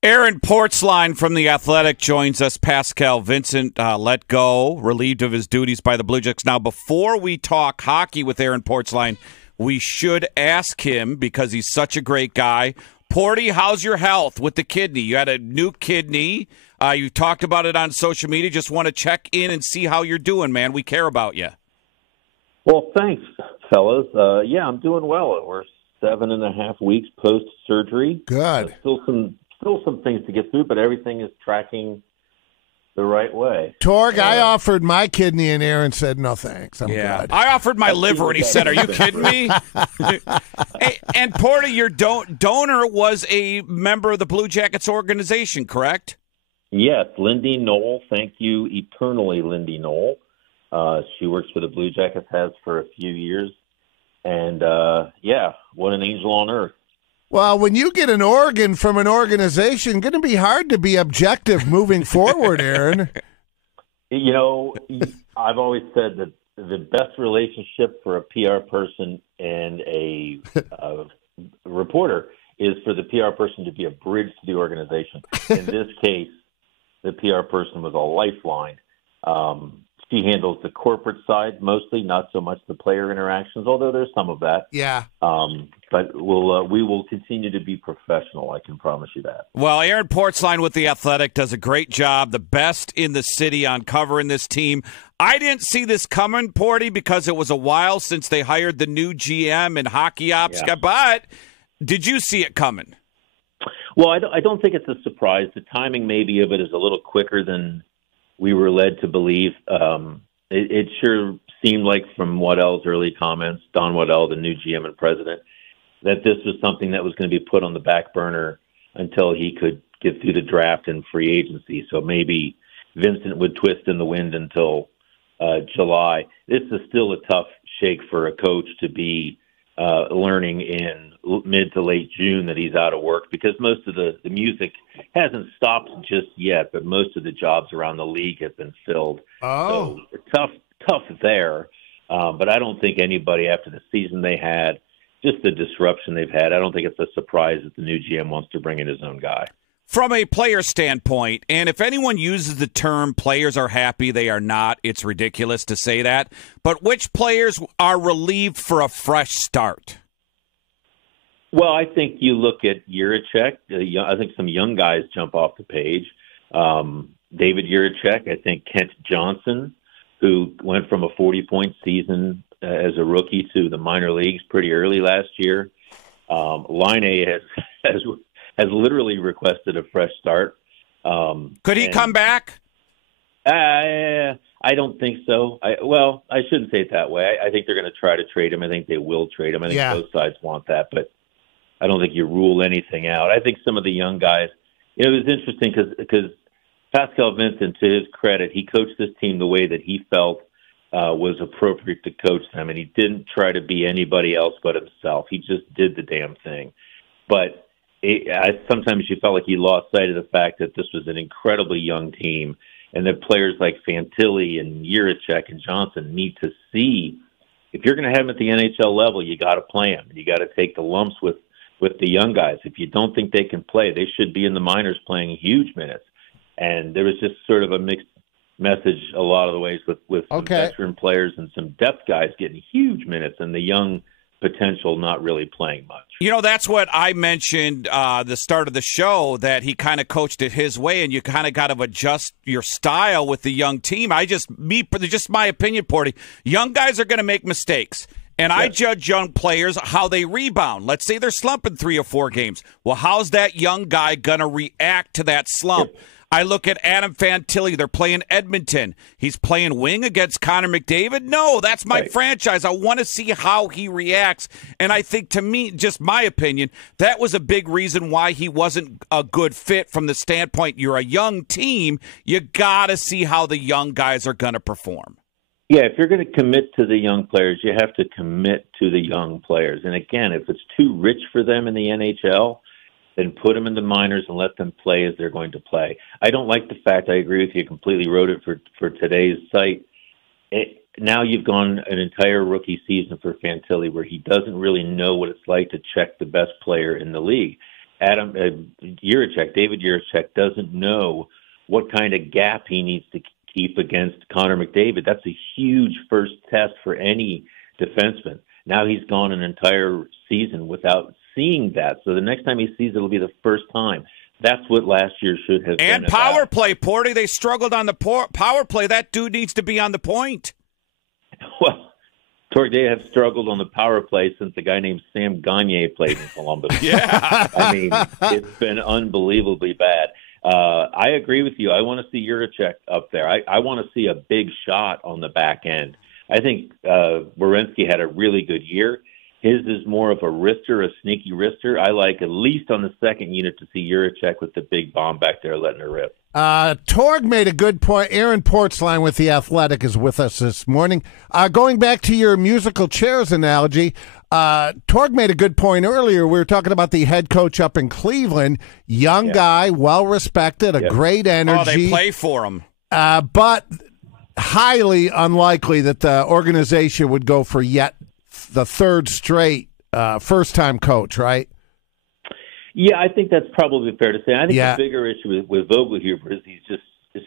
Aaron Portzline from The Athletic joins us. Pascal Vincent let go, relieved of his duties by the Blue Jackets. Now, before we talk hockey with Aaron Portzline, we should ask him, because he's such a great guy, Porty, how's your health with the kidney? You had a new kidney. You talked about it on social media. Just want to check in and see how you're doing, man. We care about you. Well, thanks, fellas. Yeah, I'm doing well. We're 7.5 weeks post-surgery. Good. Still some things to get through, but everything is tracking the right way. Torg, I offered my kidney, and Aaron said, no, thanks. I'm good. I offered my liver, and he said, are you kidding me? Hey, and Porter, your donor was a member of the Blue Jackets organization, correct? Yes, Lindy Knoll. Thank you eternally, Lindy Knoll. She works for the Blue Jackets, has for a few years. And, yeah, what an angel on earth. Well, when you get an organ from an organization, going to be hard to be objective moving forward, Aaron. You know, I've always said that the best relationship for a PR person and a reporter is for the PR person to be a bridge to the organization. In this case, the PR person was a lifeline. She handles the corporate side mostly, not so much the player interactions, although there's some of that. Yeah. But we will continue to be professional, I can promise you that. Well, Aaron Portzline with The Athletic does a great job, the best in the city on covering this team. I didn't see this coming, Porty, because it was a while since they hired the new GM and hockey ops guy, but did you see it coming? Well, I don't think it's a surprise. The timing maybe of it is a little quicker than we were led to believe. It sure seemed like from Waddell's early comments, Don Waddell, the new GM and president, that this was something that was going to be put on the back burner until he could get through the draft and free agency. So maybe Vincent would twist in the wind until July. This is still a tough shake for a coach to be learning in mid to late June that he's out of work, because most of the music hasn't stopped just yet, but most of the jobs around the league have been filled. Oh. So tough there. But I don't think anybody, after the season they had, just the disruption they've had, I don't think it's a surprise that the new GM wants to bring in his own guy. From a player standpoint, and if anyone uses the term players are happy, they are not, it's ridiculous to say that. But which players are relieved for a fresh start? Well, I think you look at Jiricek. I think some young guys jump off the page. David Jiricek, I think Kent Johnson, who went from a 40-point season as a rookie to the minor leagues pretty early last year. Line has literally requested a fresh start. Could he come back? I don't think so. I shouldn't say it that way. I think they're going to try to trade him. I think they will trade him. I think both sides want that, but I don't think you rule anything out. I think some of the young guys, it was interesting because Pascal Vincent, to his credit, he coached this team the way that he felt was appropriate to coach them, and he didn't try to be anybody else but himself. He just did the damn thing. But sometimes you felt like he lost sight of the fact that this was an incredibly young team, and that players like Fantilli and Jiricek and Johnson need to see, if you're going to have them at the NHL level, you got to play them. You got to take the lumps with the young guys. If you don't think they can play, they should be in the minors playing huge minutes. And there was just sort of a mixed message a lot of the ways with some veteran players and some depth guys getting huge minutes and the young potential not really playing much. You know, that's what I mentioned the start of the show, that he kind of coached it his way, and you kind of got to adjust your style with the young team. Just my opinion, Porty, young guys are going to make mistakes. And I judge young players how they rebound. Let's say they're slumping 3 or 4 games. Well, how's that young guy going to react to that slump? I look at Adam Fantilli. They're playing Edmonton. He's playing wing against Connor McDavid. No, that's my franchise. I want to see how he reacts. And I think, to me, just my opinion, that was a big reason why he wasn't a good fit from the standpoint you're a young team. You got to see how the young guys are going to perform. Yeah, if you're going to commit to the young players, you have to commit to the young players. And again, if it's too rich for them in the NHL, then put them in the minors and let them play as they're going to play. I don't like the fact, I agree with you, completely wrote it for today's site. Now you've gone an entire rookie season for Fantilli where he doesn't really know what it's like to check the best player in the league. David Jiricek doesn't know what kind of gap he needs to keep against Connor McDavid. That's a huge first test for any defenseman. Now he's gone an entire season without seeing that. So the next time he sees it, it'll be the first time. That's what last year should have been. And power play, Porty. They struggled on the power play. That dude needs to be on the point. Well, Torg Elliott have struggled on the power play since a guy named Sam Gagner played in Columbus. Yeah. I mean, it's been unbelievably bad. I agree with you. I want to see Jiricek up there. I want to see a big shot on the back end. I think Werenski had a really good year. His is more of a wrister, a sneaky wrister. I like at least on the second unit to see Jiricek with the big bomb back there letting her rip. Torg made a good point. Aaron Portzline with The Athletic is with us this morning. Going back to your musical chairs analogy, Torg made a good point earlier. We were talking about the head coach up in Cleveland. Young guy, well-respected, great energy. Oh, they play for him. But highly unlikely that the organization would go for yet the third straight first-time coach, right? Yeah, I think that's probably fair to say. I think the bigger issue with Vogelhuber is he's just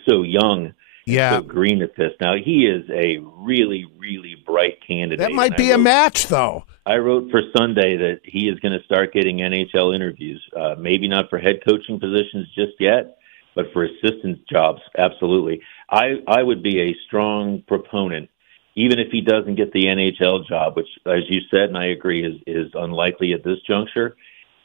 so young and so green at this. Now, he is a really, really bright candidate. That might be a match, though. I wrote for Sunday that he is going to start getting NHL interviews, maybe not for head coaching positions just yet, but for assistant jobs, absolutely. I would be a strong proponent, even if he doesn't get the NHL job, which, as you said, and I agree, is unlikely at this juncture.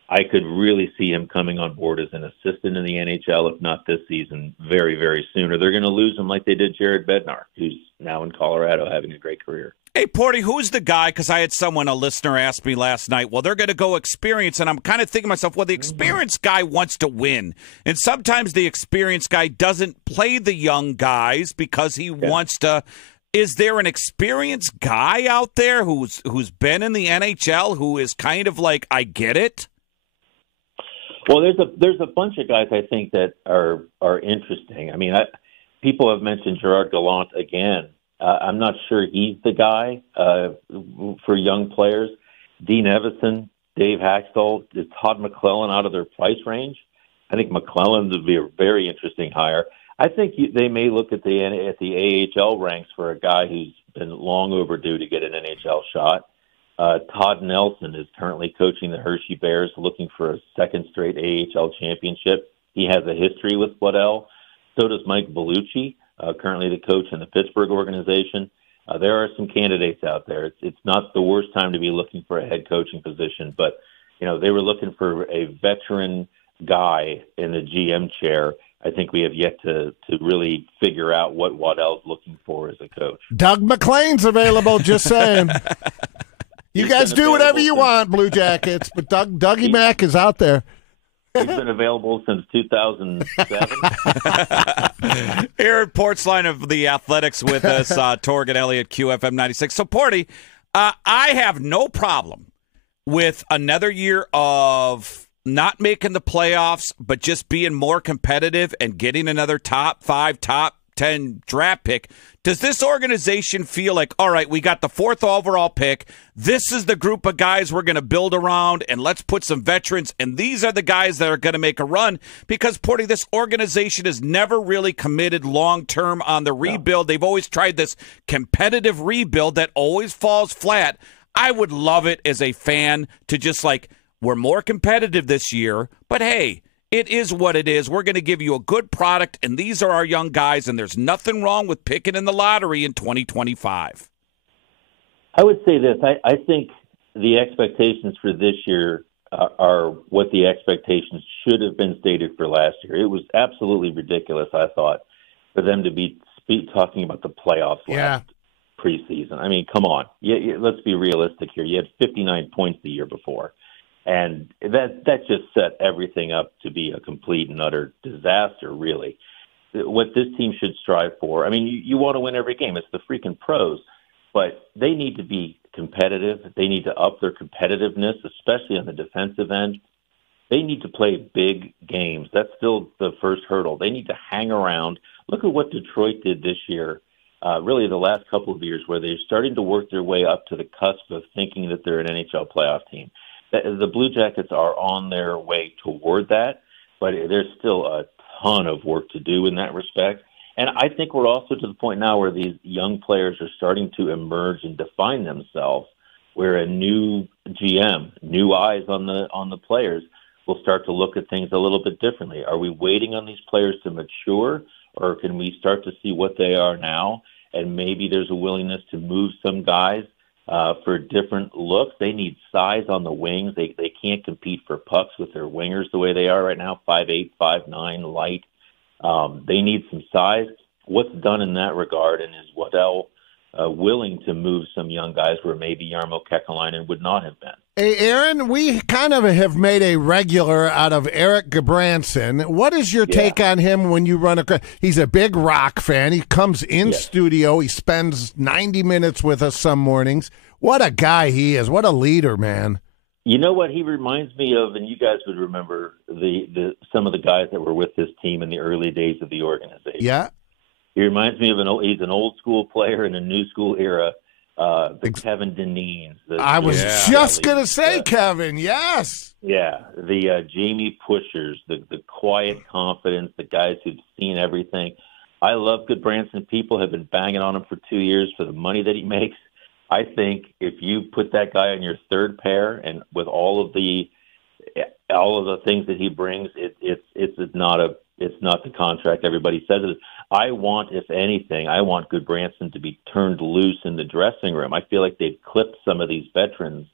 I could really see him coming on board as an assistant in the NHL, if not this season, very, very soon. Or they're going to lose him like they did Jared Bednar, who's now in Colorado having a great career. Hey, Porty, who's the guy? Because I had a listener ask me last night, well, they're going to go experience. And I'm kind of thinking to myself, well, the experienced guy wants to win. And sometimes the experienced guy doesn't play the young guys because he wants to. Is there an experienced guy out there who's been in the NHL who is kind of like, I get it? Well, there's a bunch of guys I think that are interesting. I mean, people have mentioned Gerard Gallant again. I'm not sure he's the guy for young players. Dean Evison, Dave Haxtell, is Todd McClellan out of their price range? I think McClellan would be a very interesting hire. I think they may look at the AHL ranks for a guy who's been long overdue to get an NHL shot. Todd Nelson is currently coaching the Hershey Bears, looking for a second straight AHL championship. He has a history with Waddell. So does Mike Bellucci, currently the coach in the Pittsburgh organization. There are some candidates out there. It's not the worst time to be looking for a head coaching position, but they were looking for a veteran guy in the GM chair. I think we have yet to really figure out what Waddell's looking for as a coach. Doug McLean's available, just saying. You guys do whatever you want, Blue Jackets, but Dougie Mack is out there. He's been available since 2007. Aaron Portzline of The Athletics with us, Torg Elliott, QFM 96. So, Porty, I have no problem with another year of not making the playoffs, but just being more competitive and getting another top 5, top 10 draft pick. Does this organization feel like, all right, we got the 4th overall pick. This is the group of guys we're going to build around, and let's put some veterans, and these are the guys that are going to make a run? Because, Porty, this organization has never really committed long-term on the rebuild. They've always tried this competitive rebuild that always falls flat. I would love it as a fan to just we're more competitive this year, but hey, it is what it is. We're going to give you a good product, and these are our young guys, and there's nothing wrong with picking in the lottery in 2025. I would say this. I think the expectations for this year are what the expectations should have been stated for last year. It was absolutely ridiculous, I thought, for them to be talking about the playoffs last preseason. I mean, come on. Let's be realistic here. You had 59 points the year before. And that just set everything up to be a complete and utter disaster, really. What this team should strive for, I mean, you want to win every game. It's the freaking pros. But they need to be competitive. They need to up their competitiveness, especially on the defensive end. They need to play big games. That's still the first hurdle. They need to hang around. Look at what Detroit did this year, really the last couple of years, where they're starting to work their way up to the cusp of thinking that they're an NHL playoff team. The Blue Jackets are on their way toward that, but there's still a ton of work to do in that respect. And I think we're also to the point now where these young players are starting to emerge and define themselves, where a new GM, new eyes on the players, will start to look at things a little bit differently. Are we waiting on these players to mature, or can we start to see what they are now? And maybe there's a willingness to move some guys for different looks. They need size on the wings. They can't compete for pucks with their wingers the way they are right now, 5'8", 5'9", light. They need some size. What's done in that regard, and is Waddell willing to move some young guys where maybe Jarmo Kekalainen would not have been? Hey, Aaron, we kind of have made a regular out of Erik Gudbranson. What is your take on him when you run across? He's a big rock fan. He comes in studio. He spends 90 minutes with us some mornings. What a guy he is. What a leader, man. You know what he reminds me of, and you guys would remember some of the guys that were with this team in the early days of the organization. Yeah. He reminds me of he's an old school player in a new school era. The Kevin Dineen. I was just going to say Kevin, yes. Yeah, the Jamie Pushers, the quiet confidence, the guys who've seen everything. I love Gudbranson. People have been banging on him for 2 years for the money that he makes. I think if you put that guy on your third pair and with all of the things that he brings, it's not the contract everybody says it is. I want Gudbranson to be turned loose in the dressing room. I feel like they've clipped some of these veterans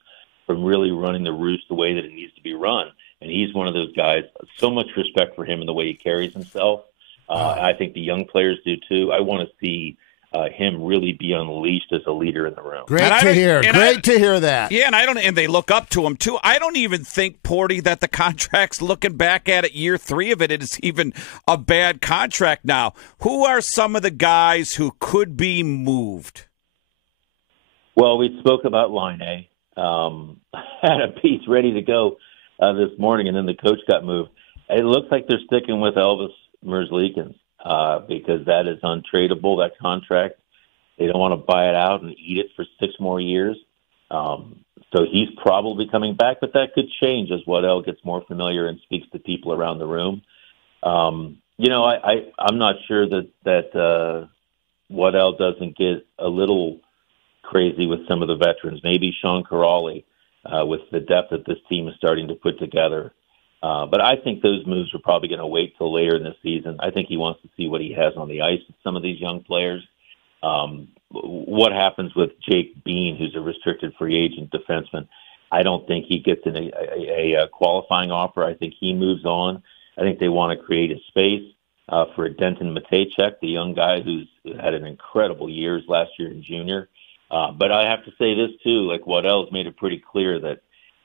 from really running the roost the way that it needs to be run. And he's one of those guys. So much respect for him and the way he carries himself. I think the young players do too. I want to see him really be unleashed as a leader in the room. Great to hear that. Yeah, and they look up to him too. I don't even think, Porty, that the contract's looking back at it, year 3 of it is even a bad contract now. Who are some of the guys who could be moved? Well, we spoke about Line A. Had a piece ready to go this morning, and then the coach got moved. It looks like they're sticking with Elvis Merzlikins. Because that is untradeable, that contract. They don't want to buy it out and eat it for 6 more years. So he's probably coming back, but that could change as Waddell gets more familiar and speaks to people around the room. I'm not sure that Waddell doesn't get a little crazy with some of the veterans. Maybe Sean Corrali with the depth that this team is starting to put together. But I think those moves are probably going to wait till later in the season. I think he wants to see what he has on the ice with some of these young players. What happens with Jake Bean, who's a restricted free agent defenseman? I don't think he gets a qualifying offer. I think he moves on. I think they want to create a space for Denton Matejchuk, the young guy who's had an incredible years last year in junior. But I have to say this, too, like Waddell's made it pretty clear that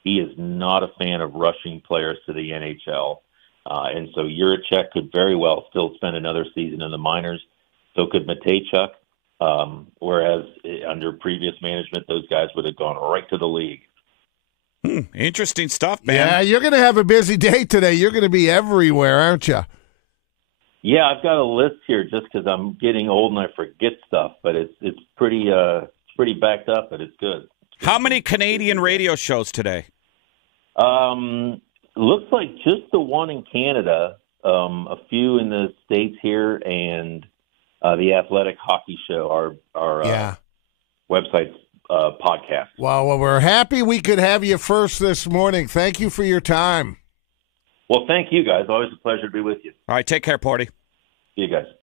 he is not a fan of rushing players to the NHL. And so Juracek could very well still spend another season in the minors. So could Matejchuk, whereas under previous management, those guys would have gone right to the league. Interesting stuff, man. Yeah, you're going to have a busy day today. You're going to be everywhere, aren't you? Yeah, I've got a list here just because I'm getting old and I forget stuff. But it's pretty backed up, but it's good. How many Canadian radio shows today? Looks like just the one in Canada, a few in the States here, and the Athletic Hockey Show, our website's podcast. Well, we're happy we could have you first this morning. Thank you for your time. Well, thank you, guys. Always a pleasure to be with you. All right, take care, Porty. See you guys.